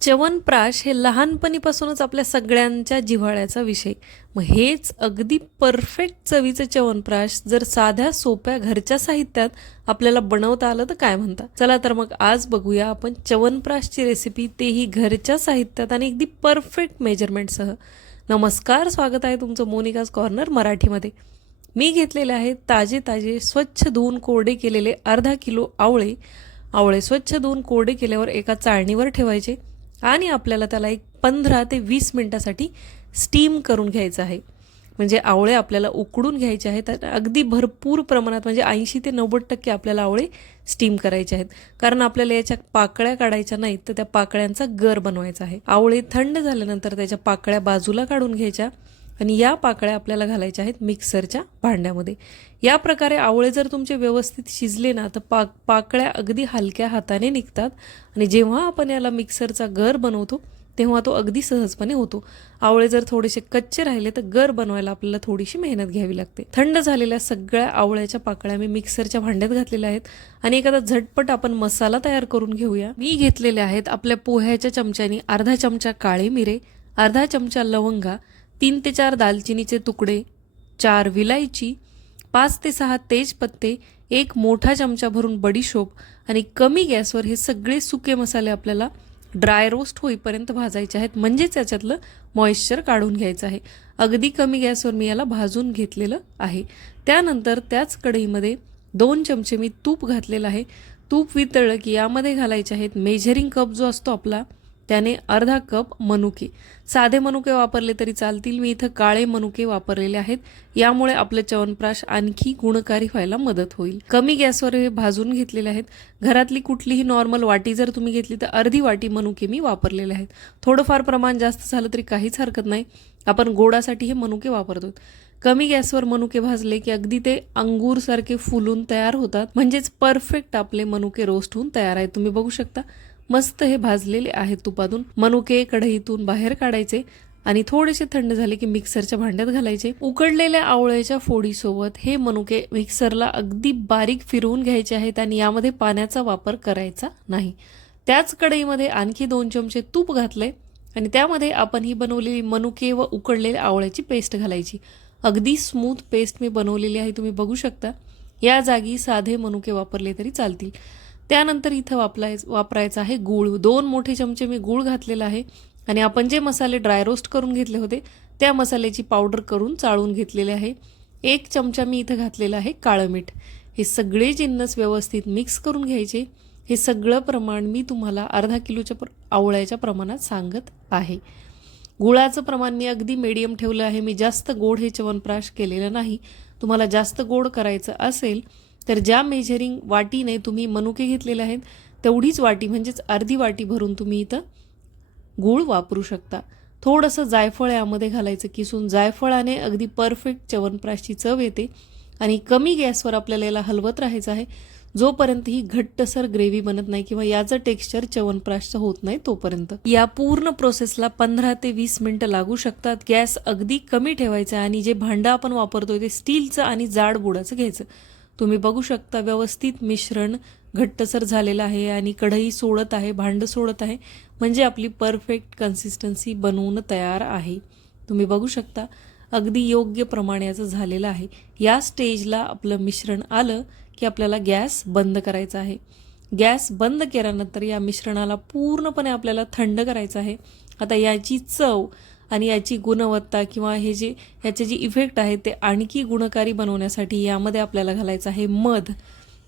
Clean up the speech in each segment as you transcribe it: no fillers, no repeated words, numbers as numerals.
च्यवनप्राश हे लहानपणीपासूनच आपल्या सगळ्यांच्या जिव्हाळ्याचा विषय. मग हेच अगदी परफेक्ट चवीचं च्यवनप्राश जर साध्या सोप्या घरच्या साहित्यात आपल्याला बनवता आलं तर काय म्हणता. चला तर मग आज बघूया आपण च्यवनप्राशची रेसिपी, तेही घरच्या साहित्यात आणि अगदी परफेक्ट मेजरमेंटसह. नमस्कार, स्वागत आहे तुमचं मोनिकाज कॉर्नर मराठीमध्ये. मी घेतलेले आहेत ताजे ताजे स्वच्छ धुवून कोरडे केलेले अर्धा किलो आवळे. आवळे स्वच्छ धुवून कोरडे केल्यावर एका चाळणीवर ठेवायचे आणि आपल्याला त्याला एक 15 ते 20 मिनिटासाठी स्टीम करून घ्यायचं आहे. म्हणजे आवळे आपल्याला उकडून घ्यायचे आहेत. अगदी भरपूर प्रमाणात म्हणजे 80 ते 90% आपल्याला आवळे स्टीम करायचे आहेत, कारण आपल्याला याच्या पाकळ्या काढायच्या नाहीत, तर त्या पाकळ्यांचा गर बनवायचा आहे. आवळे थंड झाल्यानंतर त्याच्या पाकळ्या बाजूला काढून घ्यायच्या आणि या पाकळ्या आपल्याला घालायच्या आहेत मिक्सरच्या भांड्यामध्ये. या प्रकारे आवळे जर तुमचे व्यवस्थित शिजले ना तर पाकळ्या अगदी हलक्या हाताने निघतात आणि जेव्हा आपण याला मिक्सरचा गर बनवतो तेव्हा तो अगदी सहजपणे होतो. आवळे जर थोडेसे कच्चे राहिले तर गर बनवायला आपल्याला थोडीशी मेहनत घ्यावी लागते. थंड झालेल्या सगळ्या आवळ्याच्या पाकळ्या मी मिक्सरच्या भांड्यात घातलेल्या आहेत आणि एखादा झटपट आपण मसाला तयार करून घेऊया. मी घेतलेले आहेत आपल्या पोह्याच्या चमच्यानी अर्धा चमचा काळे मिरे, अर्धा चमचा लवंगा, 3 ते 4 दालचिनीचे तुकडे, 4 विलायची, 5 ते 6 तेजपत्ते, एक मोठा चमचा भरून बडीशोप आणि कमी गॅसवर हे सगळे सुके मसाले आपल्याला ड्राय रोस्ट होईपर्यंत भाजायचे आहेत. म्हणजेच याच्यातलं मॉइश्चर काढून घ्यायचं आहे. अगदी कमी गॅसवर मी याला भाजून घेतलेलं आहे. त्यानंतर त्याच कढईमध्ये 2 चमचे मी तूप घातलेलं आहे. तूप वितळलं की यामध्ये घालायचे आहेत मेजरिंग कप जो असतो आपला, त्याने अर्धा कप मनुके. साधे मनुके वापरले तरी चालतील, मी इथं काळे मनुके वापरलेले आहेत. यामुळे आपलं च्यवनप्राश आणखी गुणकारी व्हायला मदत होईल. कमी गॅसवर हे भाजून घेतलेले आहेत. घरातली कुठलीही नॉर्मल वाटी जर तुम्ही घेतली तर अर्धी वाटी मनुके मी वापरलेले आहेत. थोडंफार प्रमाण जास्त झालं तरी काहीच हरकत नाही, आपण गोडासाठी हे मनुके वापरतो. कमी गॅसवर मनुके भाजले की अगदी ते अंगूरसारखे फुलून तयार होतात. म्हणजेच परफेक्ट आपले मनुके रोस्ट होऊन तयार आहेत. तुम्ही बघू शकता मस्त हे भाजलेले आहेत तुपातून. मनुके कढईतून बाहेर काढायचे आणि थोडेसे थंड झाले की मिक्सरच्या भांड्यात घालायचे. उकडलेल्या आवळ्याच्या फोडीसोबत हे मनुके मिक्सरला अगदी बारीक फिरवून घ्यायचे आहेत आणि यामध्ये पाण्याचा वापर करायचा नाही. त्याच कढईमध्ये आणखी 2 चमचे तूप घातले आणि त्यामध्ये आपण ही बनवलेली मनुके व उकडलेल्या आवळ्याची पेस्ट घालायची. अगदी स्मूथ पेस्ट मी बनवलेली आहे, तुम्ही बघू शकता. या जागी साधे मनुके वापरले तरी चालतील. त्यानंतर इथं वापरायचा आहे गूळ. 2 मोठे चमचे मी गूळ घातलेला आहे आणि आपण जे मसाले ड्राय रोस्ट करून घेतले होते त्या मसाल्याची पावडर करून चाळून घेतलेले आहे. 1 चमचा मी इथं घातलेला आहे काळं मीठ. हे सगळे जिन्नस व्यवस्थित मिक्स करून घ्यायचे. हे सगळं प्रमाण मी तुम्हाला अर्धा किलोच्या आवळ्याच्या प्रमाणात सांगत आहे. गुळाचं प्रमाण मी अगदी मीडियम ठेवलं आहे. मी जास्त गोड हे च्यवनप्राश केलेलं नाही. तुम्हाला जास्त गोड करायचं असेल तर ज्या मेजरिंग वाटीने तुम्ही मनुके घेतलेले आहेत तेवढीच वाटी म्हणजेच अर्धी वाटी भरून तुम्ही इथं गूळ वापरू शकता. थोडंसं जायफळ यामध्ये घालायचं किसून. जायफळाने अगदी परफेक्ट च्यवनप्राशची चव येते आणि कमी गॅसवर आपल्याला याला हलवत राहायचं आहे जोपर्यंत ही घट्टसर ग्रेव्ही बनत नाही किंवा याचं टेक्स्चर च्यवनप्राशचं होत नाही तोपर्यंत. या पूर्ण प्रोसेसला 15 ते 20 मिनिटं लागू शकतात. गॅस अगदी कमी ठेवायचा आणि जे भांडं आपण वापरतोय ते स्टीलचं आणि जाड बुडाचं घ्यायचं. तुम्ही बघू शकता व्यवस्थित मिश्रण घट्टसर झालेलं आहे आणि कढई सोडत आहे, भांडं सोडत आहे, म्हणजे आपली परफेक्ट कन्सिस्टन्सी बनवून तयार आहे. तुम्ही बघू शकता अगदी योग्य प्रमाण याचं झालेलं आहे. या स्टेजला आपलं मिश्रण आलं की आपल्याला गॅस बंद करायचा आहे. गॅस बंद केल्यानंतर या मिश्रणाला पूर्णपणे आपल्याला थंड करायचं आहे. आता याची चव आणि याची गुणवत्ता किंवा ह्याचे जे इफेक्ट आहेत ते आणखी गुणकारी बनवण्यासाठी यामध्ये आपल्याला घालायचं आहे मध.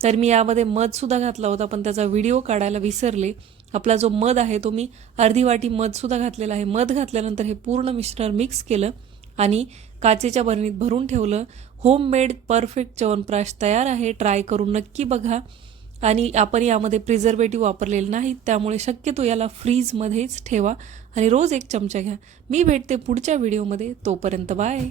तर मी यामध्ये मधसुद्धा घातला होता पण त्याचा व्हिडिओ काढायला विसरले. आपला जो मध आहे तो मी अर्धी वाटी मधसुद्धा घातलेला आहे. मध घातल्यानंतर हे पूर्ण मिश्रण मिक्स केलं आणि काचेच्या बरणीत भरून ठेवलं. होममेड परफेक्ट च्यवनप्राश तयार आहे. ट्राय करून नक्की बघा. आणि आपण यामध्ये प्रिझर्वेटिव्ह वापरलेले नाहीत, त्यामुळे शक्यतो याला फ्रीजमध्येच ठेवा आणि रोज 1 चमचा घ्या. मी भेटते पुढच्या व्हिडिओमध्ये. तोपर्यंत बाय.